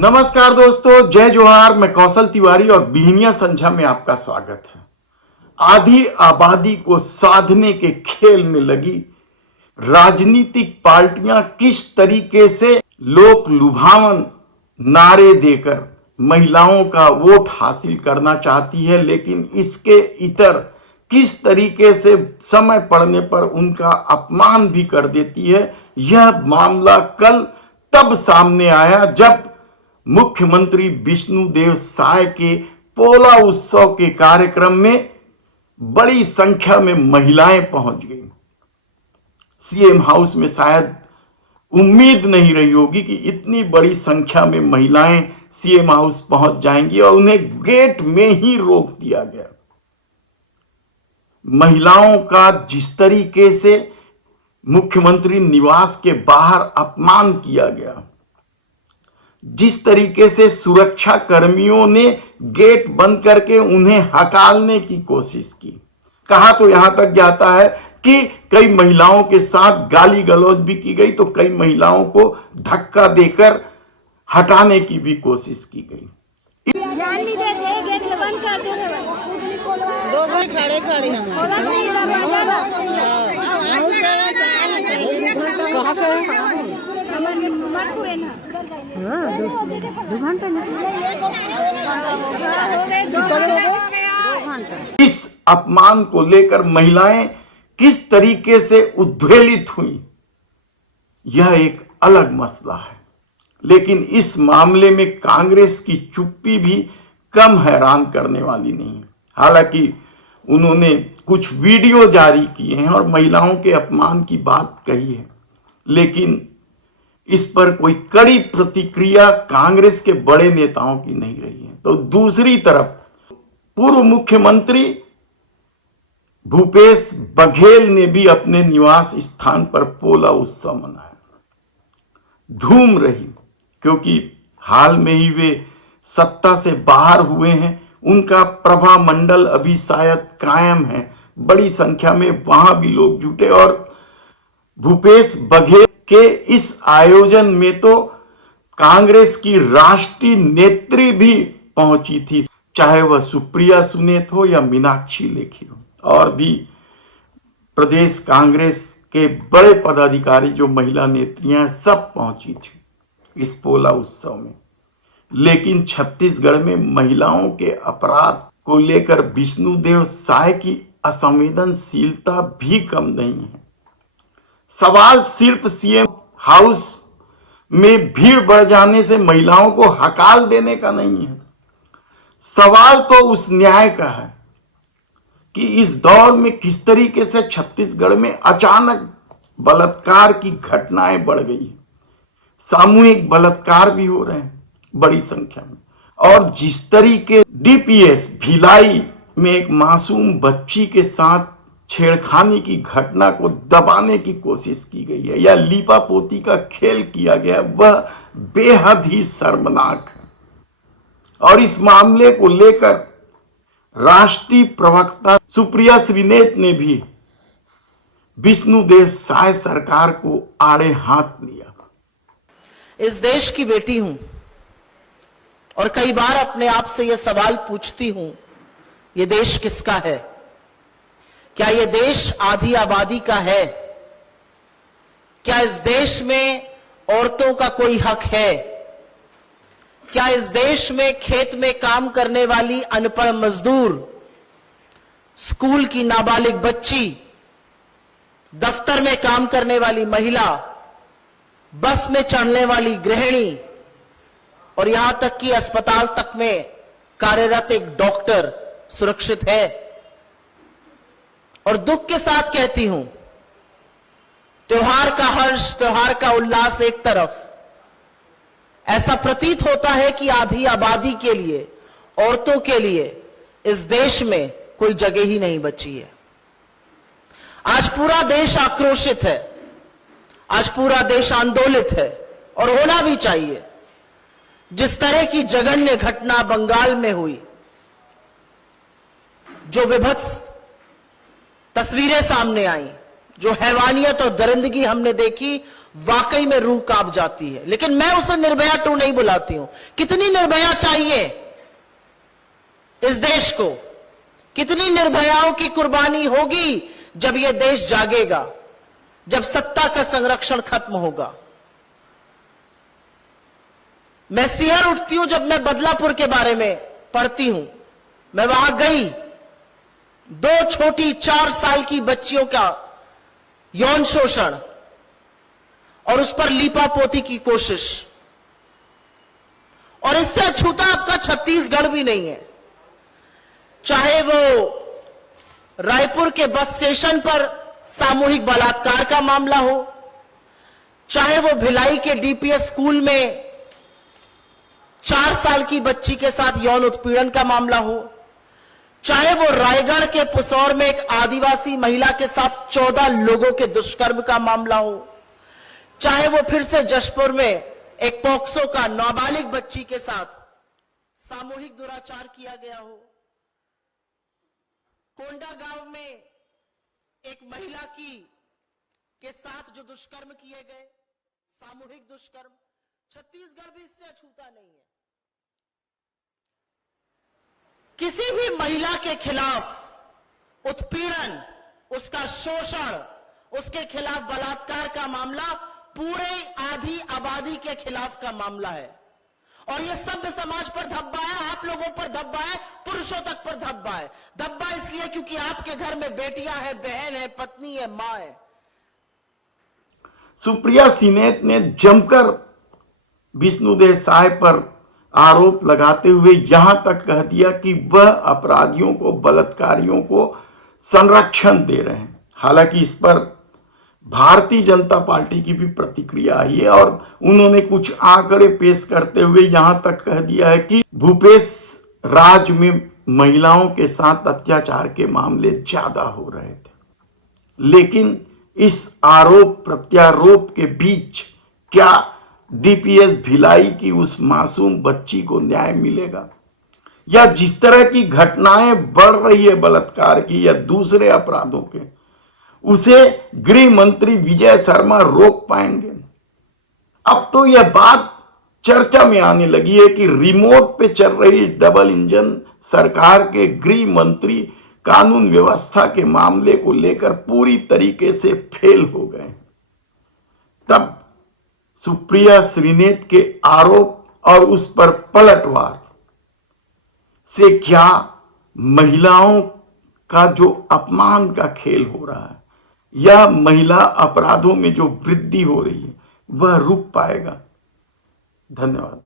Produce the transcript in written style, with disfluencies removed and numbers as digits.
नमस्कार दोस्तों, जय जोहार। मैं कौशल तिवारी और बिहनिया संझा में आपका स्वागत है। आधी आबादी को साधने के खेल में लगी राजनीतिक पार्टियां किस तरीके से लोक लुभावन नारे देकर महिलाओं का वोट हासिल करना चाहती है, लेकिन इसके इतर किस तरीके से समय पड़ने पर उनका अपमान भी कर देती है। यह मामला कल तब सामने आया जब मुख्यमंत्री विष्णुदेव साय के पोला उत्सव के कार्यक्रम में बड़ी संख्या में महिलाएं पहुंच गई। सीएम हाउस में शायद उम्मीद नहीं रही होगी कि इतनी बड़ी संख्या में महिलाएं सीएम हाउस पहुंच जाएंगी और उन्हें गेट में ही रोक दिया गया। महिलाओं का जिस तरीके से मुख्यमंत्री निवास के बाहर अपमान किया गया, जिस तरीके से सुरक्षा कर्मियों ने गेट बंद करके उन्हें हकालने की कोशिश की, कहा तो यहां तक जाता है कि कई महिलाओं के साथ गाली गलौज भी की गई, तो कई महिलाओं को धक्का देकर हटाने की भी कोशिश की गई। ध्यान नहीं देते, गेट बंद कर देते। दो भाई खड़े खड़े हैं। कहाँ से इस अपमान को लेकर महिलाएं किस तरीके से उद्वेलित हुई, यह एक अलग मसला है। लेकिन इस मामले में कांग्रेस की चुप्पी भी कम हैरान करने वाली नहीं है। हालांकि उन्होंने कुछ वीडियो जारी किए हैं और महिलाओं के अपमान की बात कही है, लेकिन इस पर कोई कड़ी प्रतिक्रिया कांग्रेस के बड़े नेताओं की नहीं रही है। तो दूसरी तरफ पूर्व मुख्यमंत्री भूपेश बघेल ने भी अपने निवास स्थान पर पोला उत्सव मनाया। धूम रही, क्योंकि हाल में ही वे सत्ता से बाहर हुए हैं। उनका प्रभा मंडल अभी शायद कायम है। बड़ी संख्या में वहां भी लोग जुटे और भूपेश बघेल के इस आयोजन में तो कांग्रेस की राष्ट्रीय नेत्री भी पहुंची थी, चाहे वह सुप्रिया सुनेत हो या मीनाक्षी लेखी हो, और भी प्रदेश कांग्रेस के बड़े पदाधिकारी जो महिला नेत्रियां सब पहुंची थी इस पोला उत्सव में। लेकिन छत्तीसगढ़ में महिलाओं के अपराध को लेकर विष्णुदेव साय की असंवेदनशीलता भी कम नहीं है। सवाल सिर्फ सीएम हाउस में भीड़ बढ़ जाने से महिलाओं को हकाल देने का नहीं है। सवाल तो उस न्याय का है कि इस दौर में किस तरीके से छत्तीसगढ़ में अचानक बलात्कार की घटनाएं बढ़ गई। सामूहिक बलात्कार भी हो रहे हैं बड़ी संख्या में, और जिस तरीके डीपीएस भिलाई में एक मासूम बच्ची के साथ छेड़खानी की घटना को दबाने की कोशिश की गई है या लीपा पोती का खेल किया गया, वह बेहद ही शर्मनाक है। और इस मामले को लेकर राष्ट्रीय प्रवक्ता सुप्रिया श्रीनेत ने भी विष्णुदेव साय सरकार को आड़े हाथ लिया। इस देश की बेटी हूं और कई बार अपने आप से यह सवाल पूछती हूं, यह देश किसका है? क्या यह देश आधी आबादी का है? क्या इस देश में औरतों का कोई हक है? क्या इस देश में खेत में काम करने वाली अनपढ़ मजदूर, स्कूल की नाबालिग बच्ची, दफ्तर में काम करने वाली महिला, बस में चढ़ने वाली गृहिणी और यहां तक कि अस्पताल तक में कार्यरत एक डॉक्टर सुरक्षित है? और दुख के साथ कहती हूं, त्योहार का हर्ष, त्योहार का उल्लास एक तरफ, ऐसा प्रतीत होता है कि आधी आबादी के लिए, औरतों के लिए इस देश में कोई जगह ही नहीं बची है। आज पूरा देश आक्रोशित है, आज पूरा देश आंदोलित है और होना भी चाहिए। जिस तरह की जघन्य घटना बंगाल में हुई, जो विभत्स तस्वीरें सामने आई, जो हैवानियत और दरिंदगी हमने देखी, वाकई में रूह कांप जाती है। लेकिन मैं उसे निर्भया 2 नहीं बुलाती हूं। कितनी निर्भया चाहिए इस देश को, कितनी निर्भयाओं की कुर्बानी होगी जब यह देश जागेगा, जब सत्ता का संरक्षण खत्म होगा। मैं सिहर उठती हूं जब मैं बदलापुर के बारे में पढ़ती हूं। मैं वहां गई, 2 छोटी 4 साल की बच्चियों का यौन शोषण और उस पर लीपापोती की कोशिश, और इससे अछूता आपका छत्तीसगढ़ भी नहीं है। चाहे वो रायपुर के बस स्टेशन पर सामूहिक बलात्कार का मामला हो, चाहे वो भिलाई के डीपीएस स्कूल में 4 साल की बच्ची के साथ यौन उत्पीड़न का मामला हो, चाहे वो रायगढ़ के पुसौर में एक आदिवासी महिला के साथ 14 लोगों के दुष्कर्म का मामला हो, चाहे वो फिर से जशपुर में एक पॉक्सो का नाबालिग बच्ची के साथ सामूहिक दुराचार किया गया हो, कोंडा गांव में एक महिला के साथ जो दुष्कर्म किए गए, सामूहिक दुष्कर्म, छत्तीसगढ़ भी इससे अछूता नहीं है। किसी भी महिला के खिलाफ उत्पीड़न, उसका शोषण, उसके खिलाफ बलात्कार का मामला पूरे आधी आबादी के खिलाफ का मामला है। और ये सभ्य समाज पर धब्बा है, आप लोगों पर धब्बा है, पुरुषों तक पर धब्बा है। धब्बा इसलिए क्योंकि आपके घर में बेटियां हैं, बहन है, पत्नी है, मां है। सुप्रिया सीनेत ने जमकर विष्णुदेव साय पर आरोप लगाते हुए यहां तक कह दिया कि वह अपराधियों को, बलात्कारियों को संरक्षण दे रहे हैं। हालांकि इस पर भारतीय जनता पार्टी की भी प्रतिक्रिया आई है और उन्होंने कुछ आंकड़े पेश करते हुए यहां तक कह दिया है कि भूपेश राज में महिलाओं के साथ अत्याचार के मामले ज्यादा हो रहे थे। लेकिन इस आरोप प्रत्यारोप के बीच क्या डीपीएस भिलाई की उस मासूम बच्ची को न्याय मिलेगा? या जिस तरह की घटनाएं बढ़ रही है बलात्कार की या दूसरे अपराधों के, उसे गृह मंत्री विजय शर्मा रोक पाएंगे? अब तो यह बात चर्चा में आने लगी है कि रिमोट पे चल रही डबल इंजन सरकार के गृह मंत्री कानून व्यवस्था के मामले को लेकर पूरी तरीके से फेल हो गए। तब सुप्रिया श्रीनेत के आरोप और उस पर पलटवार से क्या महिलाओं का जो अपमान का खेल हो रहा है या महिला अपराधों में जो वृद्धि हो रही है वह रुक पाएगा? धन्यवाद।